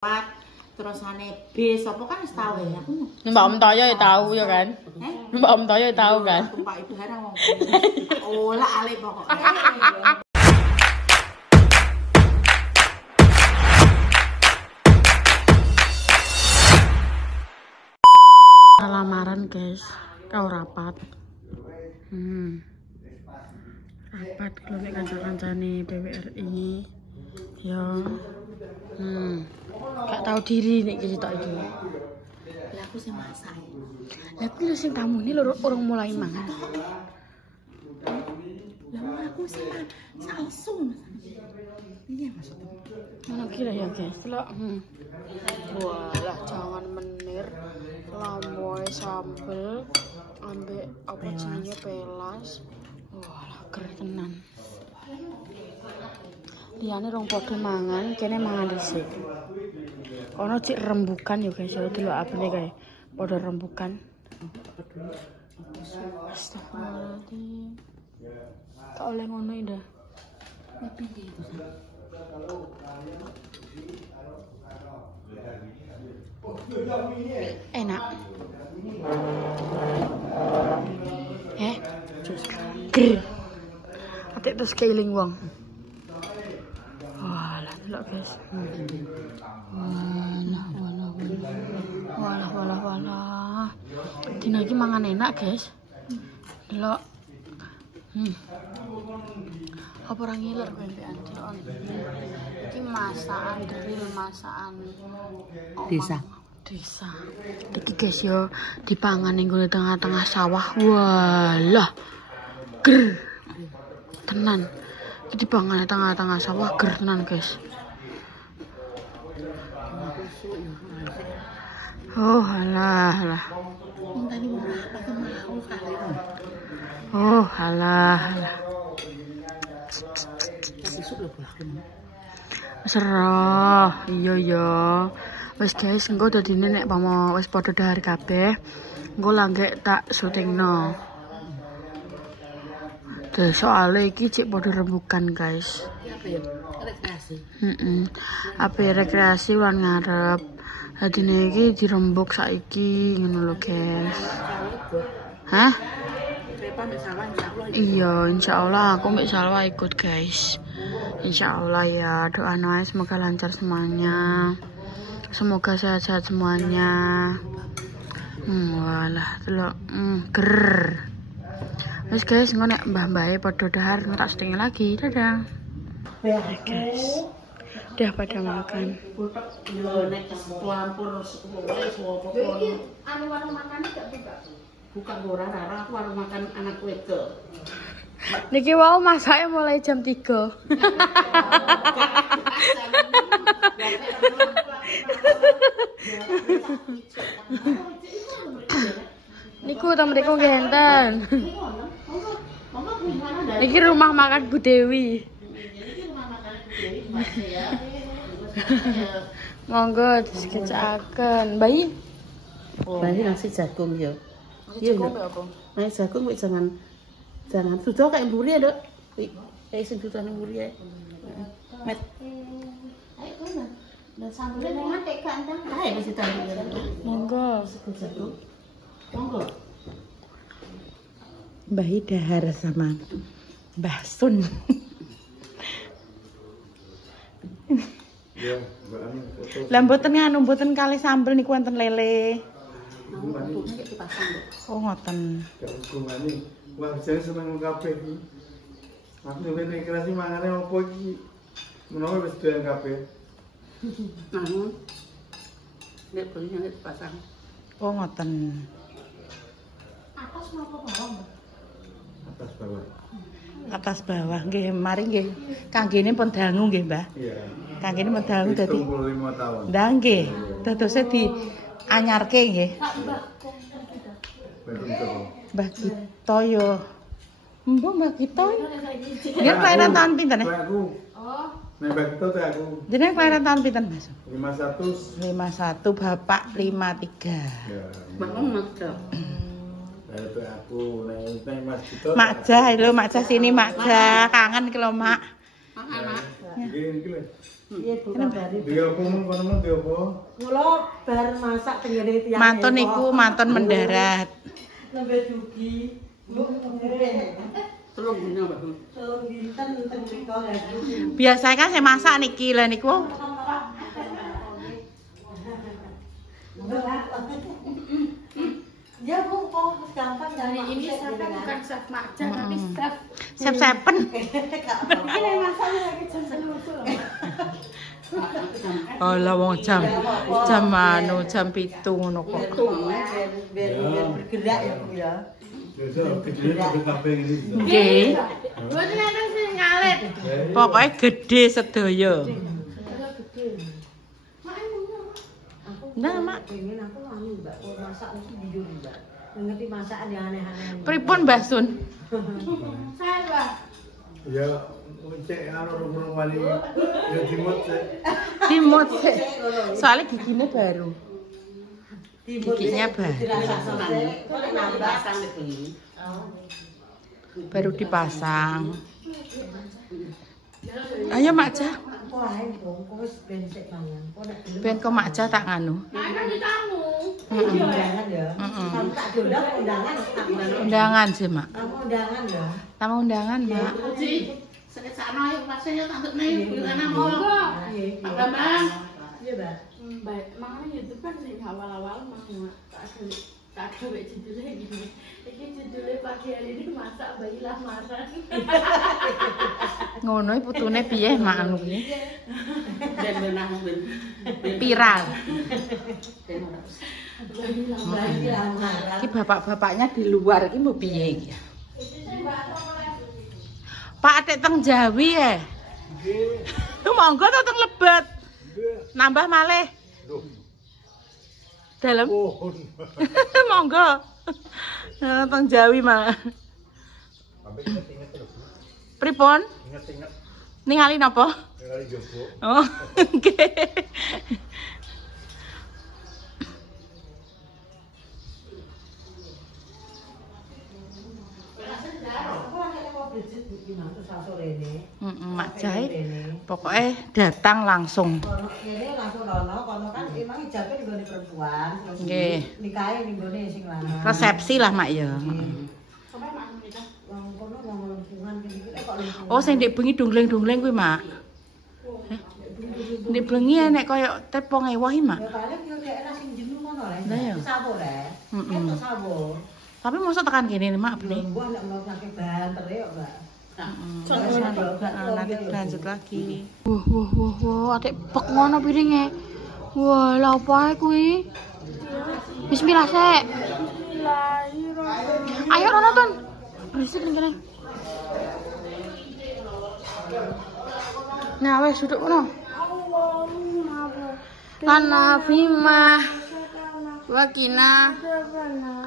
terus ane bis apa kan wis tau ya aku. Mbak Om Toyo ya tahu ya kan? Mbak Om Toyo ya tahu kan? Pak Ibu Harang wong. Olah alik pokoknya. Lamaran guys, kau rapat. Rapat kalau nek kanca-kancane PWRI. Ya. Gak tahu diri nek iki tok iki. Lah aku sing masak. Lah aku lho sing tamune lho orang mulai mangan. Lah aku sing langsung. Iya maksudnya. Mana kira ya guys, delok. Walah jangan menir. Lamoy sambel ambek apa jenenge pelas. Walah ger tenan. Liyane rong padha mangan, kene mangan dhisik. Ono cik rembukan ya guys, delok apane kae. Padha rembukan. Astagfirullahaladzim. Kak oleh ngono indah. Tapi gitu. Enak. Ger. Atik terus keiling wong. Walah, delok guys. Walah. Dina iki mangan enak, guys. Delok. Apa ora ngiler kowe mbekan delok. Iki masakan drill, masakan Desa. Iki guys yo dipangan ning gone tengah-tengah sawah. Walah. Ger. Tenan. Iki dipangan tengah-tengah sawah ger tenan, guys. Oh, alah. Oh, alah. Serah, iya. Wes guys, engko dadine nek pamo wis padha dahar kabeh, engko langgek tak syutingno. Soale iki cek padha rembukan, guys. Apa rekreasi lan ngarep. Dadine iki dirembuk saiki ngono lho, guys. Hah? Iya, insyaallah aku mbak Salwa ikut, guys. Insyaallah ya, doa aja semoga lancar semuanya. Semoga sehat-sehat semuanya. Walah, delok. Ger. Wes guys, ngono nek mbah-mbahe padha dahar tak setengah lagi. Dadah. Ya guys. Udah pada makan. Anu warung makan gak buka. Buka ora rara aku warung makan anak wedok. Niki wau masaknya mulai jam 3. Niku ta mriku nggih enten. Niki rumah makan Bu Dewi. Monggo disketsaken. Bayi. Bayi nasi jagung ya. Iya, nasi jagung wis jangan sudah kayak mburi ya, Dok. Kayak sing duduh nang mburi ae. Met. Ayo kono. Dan sambelnya nang atik gak enteng. Ayo wis ditambah. Monggo. Jagung. Monggo. Mbah dahar sama Mbah Sun. Ya, Mbak Ani foto. Lah mboten nganu mboten kali sambel niku enten lele. Oh ngoten. Gak hubungane. Wah, jane seneng kabeh iki. Aku nyuwun rekreasi mangane opo iki? Menawa wis doyan kabeh. Nek belinya nek pasang. Oh ngoten. Atas napa bawah, Mbak? Atas bawah. Atas bawah nggih, mari nggih. Kanggene pun dangu nggih, Mbah. Iya. Kanggene pun dangu dadi. 25 tahun. Ndah nggih. Dadose di anyarke nggih. Mbah Gito yo. Mbah Mbah Gito. Nggih kelahiran tahun pinten? Aku. Nek Mbak Gito teh aku. Jenenge kelahiran tahun pinten, Mas? 51. 51 Bapak 53. Ya. Bang Makda. Itu aku nek Mas Gito. Makja, lho Makja sini Makja, kangen iki lho, Mak. Anak. Iki lho. Iya, Bu kabari. Dia apa kono dia apa? Kula bar masak tenggene tiyang. Mantun niku mantun mendarat. Nembe dugi. Bu Telung dina, Mbak. telung dinten teng mriko ya. Biasanya kan saya masak niki lah niku. Ya Bu, kok gampang Hari ini chefnya bukan chef Makja tapi chef Sep-sepen. Ini masaknya lagi jam 10. Alah wong jam anu jam 7 ngono kok. Biar bergerak ya Bu ya. Jadi kecilnya udah kabeh ini. Nggih. Mboten enten sing ngalet. Pokoke gede sedaya. Nah, Mak. Pengen aku anu Mbak, kok masak mesti jujur Mbak. Ngerti masakan yang aneh-aneh. Pripun Mbah Sun? Saya, Mbak. Ya, cek anu rumah wali ya dimut cek. Timut sih. Soalnya giginya baru. Giginya baru. Baru dipasang. Ayo Makja. Ben kok Makja tak nganu. Kan ditamu. Undangan ya. Kamu tak diundang undangan. Undangan sih, Mak. Kamu undangan ya. Tamu undangan, Mak. Sakit sana yuk rasanya tante nih, karena mau Pak Bambang. Iya, Mbak. Baik, makanya YouTube kan sing awal-awal mau tak gawe judulnya gini. Iki judulnya pagi hari ini masak bayilah masak. Ngono putune piye Mak anu ki? Dan benang ben. Viral. Bayilah marah. Iki bapak-bapaknya di luar iki mau piye iki? Pak atik teng Jawi ya. Nggih. Monggo to teng Lebet. Nambah malih. Dalem. Monggo. Teng Jawi mah. Pripun? Ingat-ingat Ningali napa? kali jogo. Oh, nggih. Mak Jai, pokoknya datang langsung. Ini langsung kono kan emang ijabnya di gone perempuan. Nggih. Nikahe ning gone sing lanang. Resepsi lah Mak ya. Sampai mak kita. Wong kono wong lingkungan kene kok lingkungan. Oh, sing ndek bengi dongling-dongling kuwi Mak. Ndek bengi nek koyo tepong ewah iki Mak. Ya paling yo daerah sing jenuh ngono le. Lah ya. Sawo le. Heeh. Itu sawo. Tapi mosok tekan kene Mak beli. Mbah nek mau saking banter ya, Mbak. Nanti lanjut lagi. Wah, atik pek ngono piringe. Wah, lha apa kuwi? Bismillah sik. Bismillahirrahmanirrahim. Ayo nonton. Berisik kene. Nah, wes duduk kono. Lana fima wakina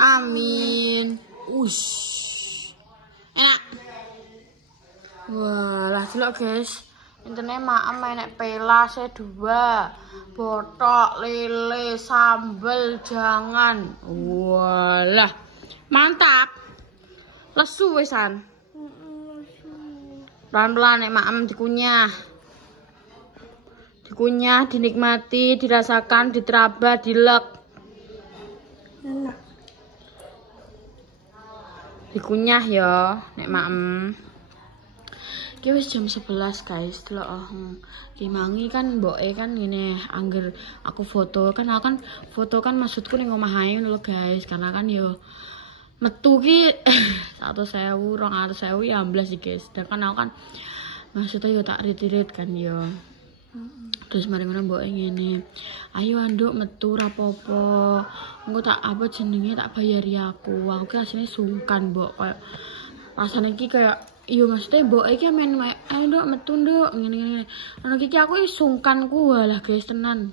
amin. Ush. Enak. Wah, lah delok guys. Intene maem enek pelase 2, botok, lele, sambel, jangan. Walah. Mantap. Lesu wisan. Pelan-pelan nek maem dikunyah. Dikunyah, dinikmati, dirasakan, diteraba, dilek. Enak. Dikunyah ya nek maem. Iki wis jam 11 guys, delok ki mangi kan mboke kan ngene angger aku foto kan maksudku ning omah ae ngono lho guys, karena kan yo metu ki 100.000 200.000 ya amblas iki guys. Sedangkan aku kan maksudnya yo tak rit-rit kan yo. Terus mari ngono mboke ngene. Ayo anduk metu ra apa-apa. Engko tak apa jenenge tak bayari aku. Aku ki asline sungkan, Mbok. Kayak rasane iki kayak iya maksudnya mbok iki men ayo nduk metu nduk ngene-ngene. Ana iki aku sungkanku walah guys tenan.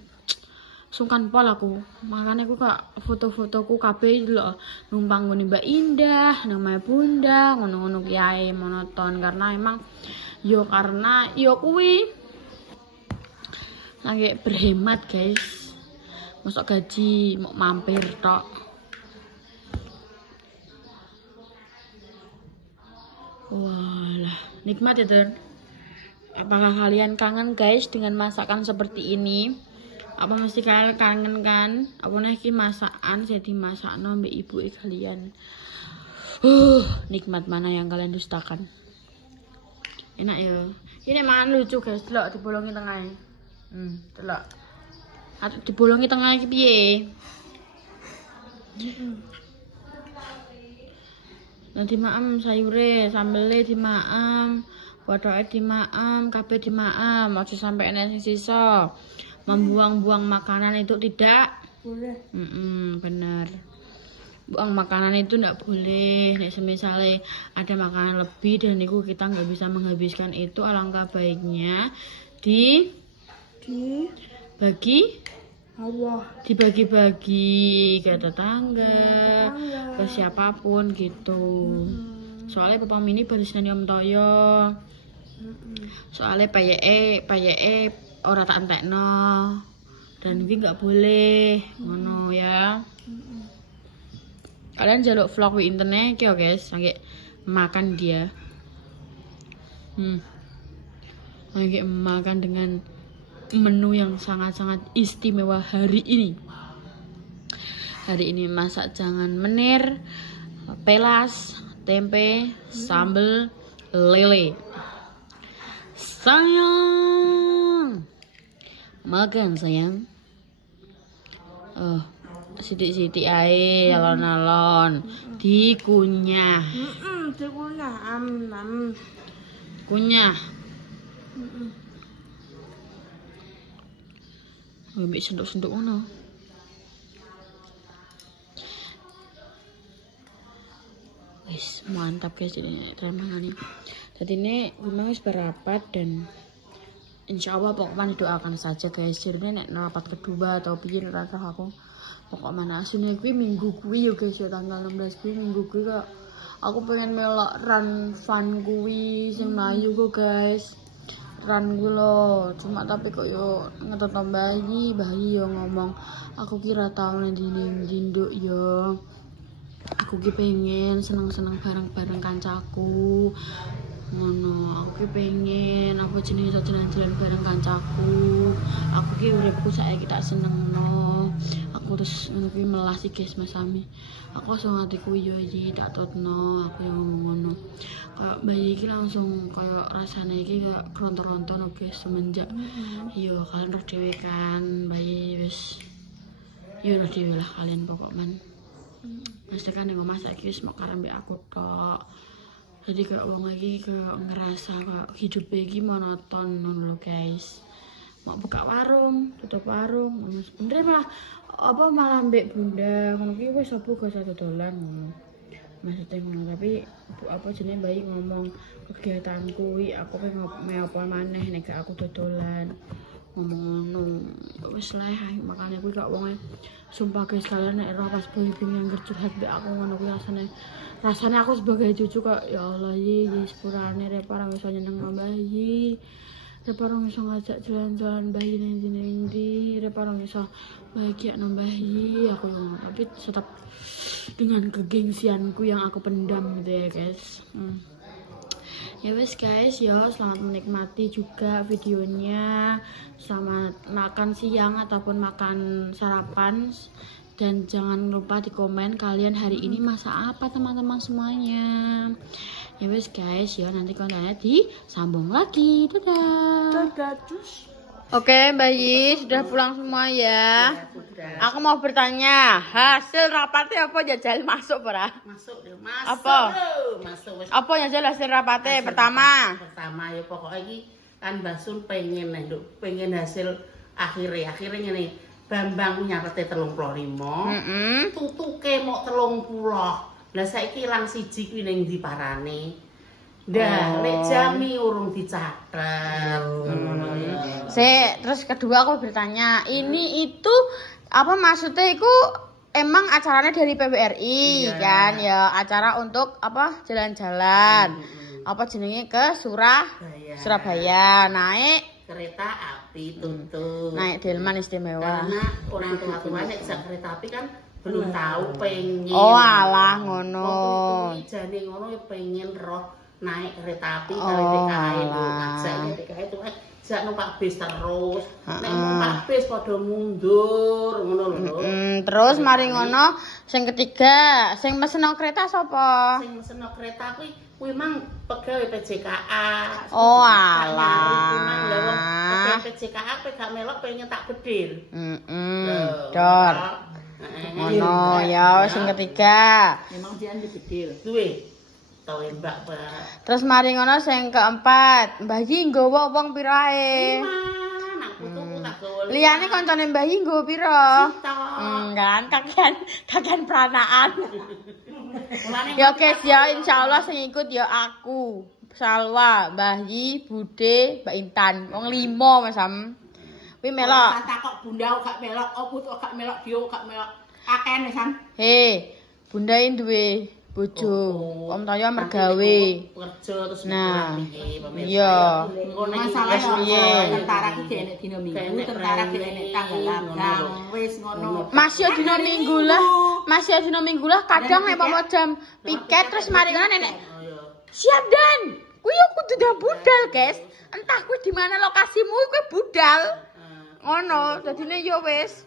Sungkan pol aku. Makane aku kok foto-fotoku kabeh lho numpang ngene Mbak Indah, namanya Bunda, ngono-ngono ki ae monoton karena emang yo karena yo kuwi lagi berhemat guys. Masuk gaji mau mampir tok. Walah, nikmat ya, Don. Apakah kalian kangen guys dengan masakan seperti ini? Apa mesti kalian kangen kan? Apa nih masakan jadi masak mbak ibu kalian? Nikmat mana yang kalian dustakan? Enak ya. Ini makan lucu guys, delok dibolongi tengah. Delok. Atau dibolongi tengah iki piye? Nanti maam sayure, sambele di maam, bodoke di maam, kabeh di maam, aja sampai enek sing sisa. Membuang-buang makanan itu tidak boleh. Benar. Buang makanan itu tidak boleh. Nek semisale ada makanan lebih dan itu kita nggak bisa menghabiskan itu, alangkah baiknya dibagi-bagi ke tetangga, ke siapapun gitu. Soalnya Papa Mini baru sinani Om Toyo. Soalnya payeke ora tak entekno. Dan ini nggak boleh ngono ya. Kalian jaluk vlog di internet ya guys, lagi makan dia. Lagi makan dengan menu yang sangat-sangat istimewa hari ini. Hari ini masak jangan menir, pelas, tempe, sambal, lele. Sayang, makan sayang. Sidik-sidik ae, alon-alon, dikunyah. Kunyah. Mbak sendok-sendok ngono. Wis mantap guys ini mangan. Jadi ini memang wis berapat dan insyaallah pokoknya doakan saja guys. Jadi nek rapat kedua atau piye rasa aku pokok mana asline kuwi minggu kuwi yo guys ya tanggal 16 kuwi minggu kuwi kok aku pengen melok run fun kuwi sing mlayu kok guys. Ran gue lo, cuma tapi kok yo ngetonton bayi yo ngomong aku kira tahu nanti jinduk yo. Aku ki pengen seneng-seneng bareng-bareng kancaku. Ngono, aku ki pengen aku jenenge iso jalan-jalan bareng kancaku. Aku ki uripku saiki tak senengno. Aku terus ngono ki melas iki guys Mas Ami. Aku langsung hatiku yo iki tak totno, aku yang ngomong ngono. Kayak bayi iki langsung kayak rasane iki kayak kronto-kronto guys semenjak yo kalian roh dhewe kan bayi wis yo roh dhewe lah kalian pokoknya. Mesti kan yang masak iki wis mau karo mbek aku tok. Jadi kayak wong lagi kayak ngerasa kayak hidup iki monoton ngono lho guys. Mau buka warung, tutup warung, sebenarnya malah apa malah mbek bunda ngono ki wis opo gak satu dolan ngono. Maksudnya ngono tapi apa jenenge bayi ngomong kegiatan kuwi aku pengen apa maneh nek aku dodolan. Ngomong ngono wis lah makane kuwi gak wong sumpah guys kalian nek ora pas bayi pengen curhat mbek aku ngono kuwi rasane aku sebagai cucu kok ya Allah ye sepurane rek parang iso nyeneng bayi. Rek parang iso ngajak jalan-jalan bayi ning ndi rek parang iso bahagia nang bayi aku tapi tetap dengan kegengsianku yang aku pendam gitu ya guys. Ya wes guys ya selamat menikmati juga videonya, selamat makan siang ataupun makan sarapan dan jangan lupa di komen kalian hari ini masak apa teman-teman semuanya. Ya wes guys ya nanti kontennya disambung lagi. Dadah. Oke bayi sudah pulang semua ya. Aku mau bertanya hasil rapatnya apa jajal masuk pera? Masuk. Apa? Masuk. Apa jajal hasil rapatnya pertama ya pokoknya ini kan Basun pengen hasil akhirnya nih Bambang nyatete 35. Tutuke mau 30. Lah saiki ilang siji kuwi ning ndi parane? Lek jami urung dicatet. Terus kedua aku bertanya, ini itu apa maksudnya itu emang acaranya dari PBRI kan ya, acara untuk apa jalan-jalan. Apa jenenge ke Surabaya naik kereta api tuntut. Naik delman istimewa. Karena orang tua nek sak kereta api kan belum tahu pengen. Oh alah ngono. Jane ngono pengen roh naik kereta api kali DKI itu ajaknya DKI itu jak numpak bis terus nek numpak bis padha mundur ngono lho. Terus mari ngono sing ketiga sing meseno kereta sapa? Sing meseno kereta kuwi mang pegawai PJKA. Oh alah. Pegawai PJKA kowe gak melok pengen tak bedil. Dor. Ngono ya sing ketiga. Memang dia bedil. Duwe. Mbak. Terus mari ngono sing keempat, Mbah Yi nggawa wong pira ae? Nak putuku tak gawa. Liyane kancane Mbah Yi nggawa pira? Kan kakean peranaan. Ya guys ya insyaallah sing ikut ya aku, Salwa, Mbah Yi, Bude, Mbak Intan. Wong 5 Mas Sam. Kuwi melok. Tak kok Bunda gak melok, Oput gak melok, Dio gak melok. Akeh Mas Sam. He, Bunda iki duwe bojo, Om Toyo mergawe. Kerja terus nah, piye iya. Masalah tentara ki enek dina Minggu, tentara ki enek tanggal labang, wis ngono. Masih dina Minggu lah, kadang nek apa jam piket terus mari ngono nenek. Siap Dan. Kuwi yo kudu dah budal, guys. Entah kuwi di mana lokasimu kuwi budal. Ngono, dadine yo wis.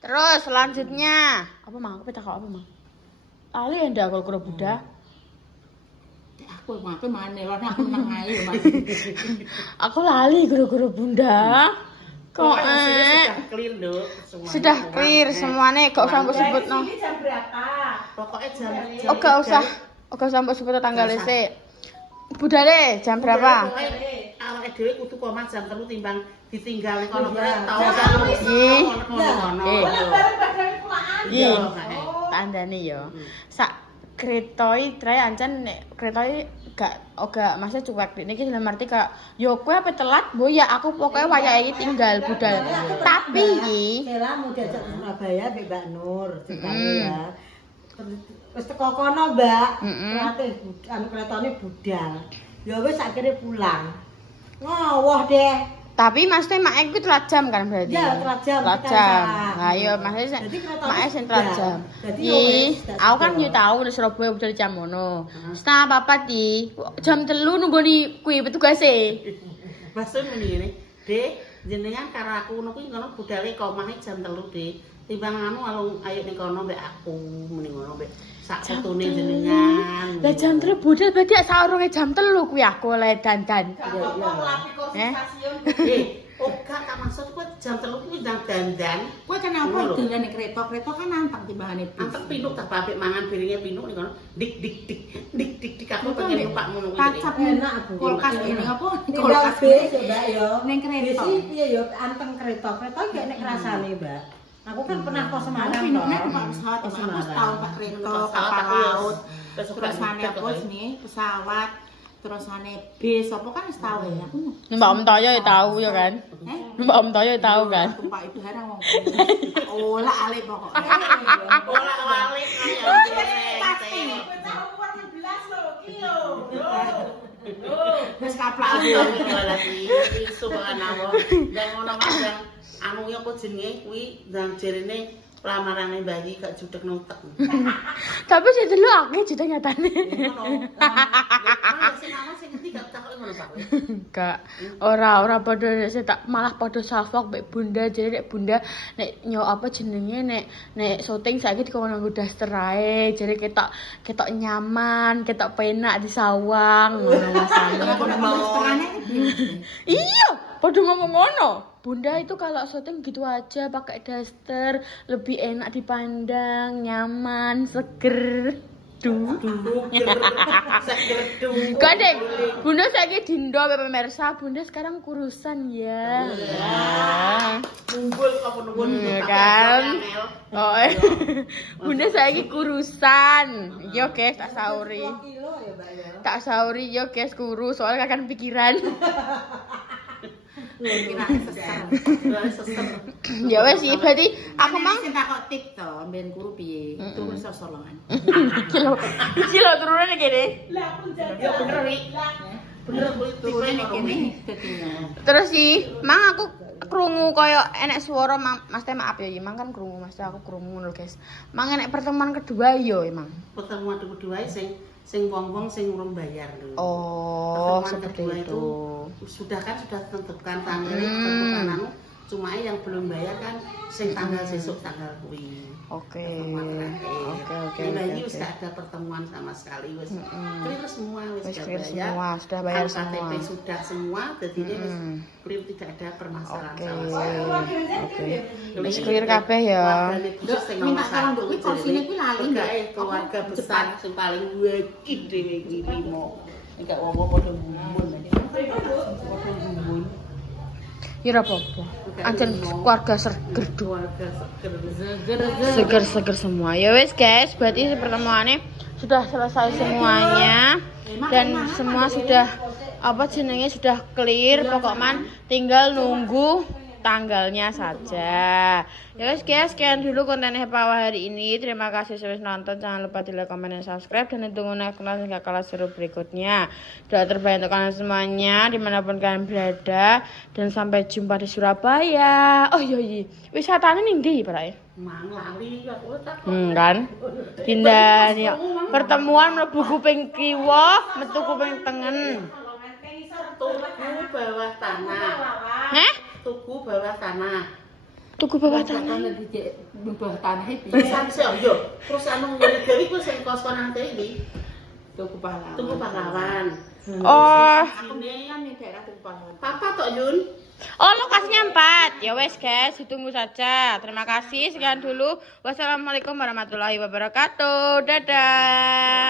Terus selanjutnya, apa Mang? Aku takok apa Mang? Ali ndak kalau Buddha. Aku mangan melon aku nang ae, Mas. Aku lali guru-guru Bunda. Kok sudah clear, Nduk. Sudah clear semuanya kok usah sebut no. Ini jam berapa? Pokoknya jam. Oke usah. Oke usah sebut tanggal sik. Bunda deh, jam berapa? Awake dhewe kudu koma jam 3 timbang ditinggal kono kereta. Iya. Tandane ya. Sak kretoi trae ancen nek kretoi gak maksud cuek niki dalam arti kak yo kowe apa telat mbok ya aku pokoknya wayah iki tinggal budal. Tapi iki kelamu diajak Surabaya mbek Mbak Nur ceritane ya. Wis teko kono, Mbak. Terate anu kretane budal. Ya wis akhire pulang. Ngowoh deh. Tapi maksudnya mak iku telat jam kan berarti? Ya, telat jam. Nah, iya maksudnya mak sing telat jam. Iki, aku kan yo tau di Surabaya budal jam ngono. Setengah 4 di jam 3 nunggoni kuwi petugase. Maksud ngene, Dek, jenengan karo aku ngono kuwi ngono budale komahe jam 3, Dek. Timbang anu alung ayo ning kono mbek aku muni ngono mbek sak putune jenengan. Lah jam 3 budal berarti saurunge jam 3 kuwi aku oleh dandan. Gak tak maksud kowe jam 3 kuwi ndang dandan. Kowe kenapa dolan ning kereta? Kereta kan anteng timbangane bis. Anteng pinuk tak apik mangan piringe pinuk ning kono. Dik aku pengen numpak ngono kuwi. Kacap enak kulkas ini apa? Kulkas bis Mbak yo. Ning kereta. Wis piye yo anteng kereta. Kereta gak enek rasane, Mbak. Aku kan pernah kok Semarang. Aku pinukne numpak pesawat aku tahu pak kereta, kapal laut. Terus ane apa nih pesawat. Terus ane bis apa kan wis tau ya. Mbak Om Toyo ya tahu ya kan? Mbak Om Toyo ya tahu kan? Tumpak itu harang wong. Olah alik pokoknya. Olah alik kaya pasti. Umur 11 lho, kilo. Wis kaplak lagi. Subhanallah. Dan ngono Mas anu apa jenenge kuwi ndang jerene lamarane bayi gak judeg nutek. Tapi sing dulu akeh judeg nyatane. Ngono. Sing ana sing ngerti gak takoki ngono Pak. Gak ora padha tak malah padha salfok mbek Bunda jadi nek Bunda nek nyo apa jenenge nek syuting saiki dikono nggo daster ae jadi ketok nyaman, ketok penak di sawang ngono masane. Iya, padha ngomong ngono. Bunda itu kalau syuting gitu aja pakai daster lebih enak dipandang, nyaman, seger. Kadek, Bunda saiki dindo pemirsa, Bunda sekarang kurusan ya. Unggul apa nuwun kan. Oh. Bunda saiki kurusan. Yo guys, tak sauri. Tak sauri yo guys kurus soalnya kan pikiran. Ya wes sih berarti aku mang sing takok tip to mben kuru piye turun sosolongan kilo turunane kene ya bener ri bener turune kene terus sih mang aku krungu koyo enek swara Mas teh maaf ya mang kan krungu Mas aku krungu lho guys mang enek pertemuan kedua yo emang pertemuan kedua sing sing wong-wong sing urung bayar lho. Oh, pertemuan seperti kedua itu. Sudah tentukan tanggal tentukan cuma yang belum bayar kan sing tanggal sesuk tanggal kuwi. Oke. Oke. Wis gak ada pertemuan sama sekali wis. Clear semua wis sudah bayar semua. KTP sudah semua jadi wis clear tidak ada permasalahan sama sekali. Oke. Wis clear kabeh ya. Minta tolong Mbok kuwi kursine kuwi lali keluarga besar sing paling gede dhewe iki limo. Enggak wong padha gumun. Padha gumun. Ya apa-apa. Ancen keluarga seger seger semua. Ya wes guys, berarti pertemuannya sudah selesai semuanya dan semua sudah sudah clear. Pokoknya tinggal nunggu tanggalnya saja. Ya wes guys, sekian dulu konten Happy Hour hari ini. Terima kasih sudah nonton. Jangan lupa di like, komen, dan subscribe dan tunggu konten yang kalah seru berikutnya. Doa terbaik untuk kalian semuanya dimanapun kalian berada dan sampai jumpa di Surabaya. Oh iya, wisatanya ning ndi Pak? Kan pindah ya pertemuan mlebu kuping kiwa metu kuping tengen. Tugu bawah tanah. Heh? Tugu bawah tanah. Tugu bawah tanah. Bawah tanah iki. Terus anu ngene gawe ku sing kos-kosan iki. Tugu pahlawan. Tugu pahlawan. Oh, Ini kan di daerah Tugu Pahlawan. Papa tok Yun. oh lokasinya 4. Ya wes guys, ditunggu saja. Terima kasih sekian dulu. Wassalamualaikum warahmatullahi wabarakatuh. Dadah.